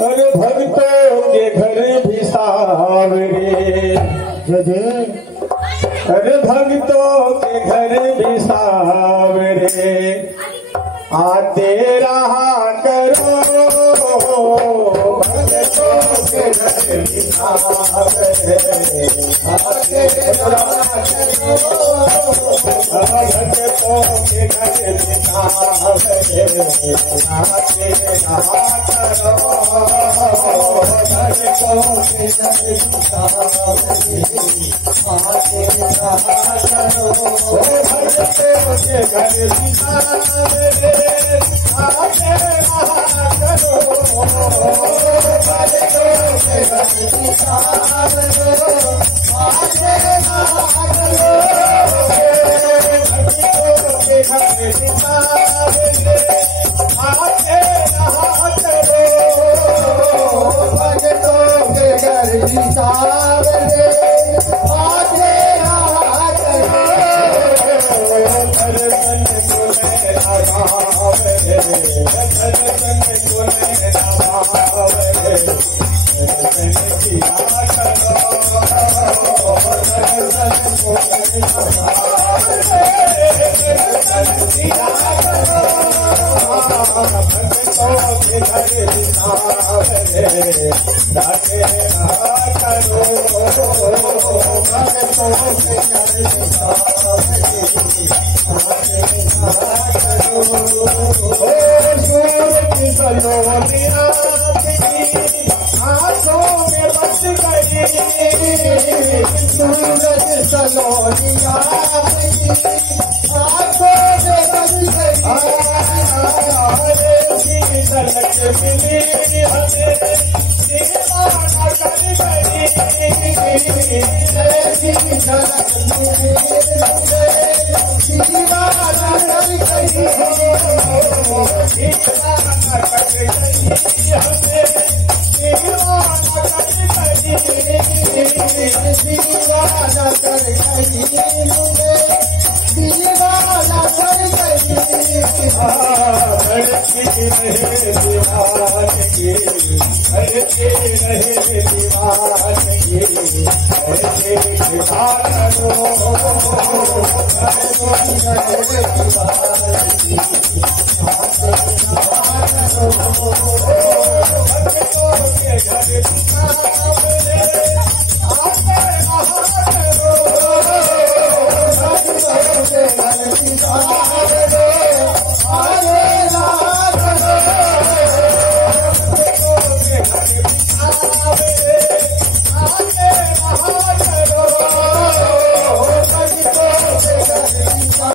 अरे भक्तों के घर भी सावरे, अरे भक्तों के घर भी सावरे, आते रहा करो भक्तों के घर भी सावरे, आते रहा करो भक्तों के घर भी सावरे, आते रहा करो भक्तों के घर भी सावरे, आते रहा करो भक्तों के घर भी सावरे, आते रहा करो भक्तों के घर भी सावरे, आते रहा करो भक्तों के घर भी सावरे, आते रहा करो भक्तों के घर भी सावरे, आते रहा करो दर्शन को लेना भावरे, दर्शन को लेना भावरे, दर्शन किया करो दर्शन को लेना भावरे, दर्शन किया करो भक्तों के घर भी सावरे, जाके रहा करो भक्तों के घर भी सावरे, जाके रहा करो। सूरज सलोनिया आंखों में बस गई, सूरज सलोनिया आंखों में बस गई, झलक मिली हमें दीवाना कर गई, झलक मिली दीवाना कर गई, दीवाना कर गई हमें, दीवाना कर गई, दीवाना कर गई मुझे, दीवाना कर गई, धड़की रहे दीवानगी, धड़की रहे दीवानगी, ऐसे दीवाना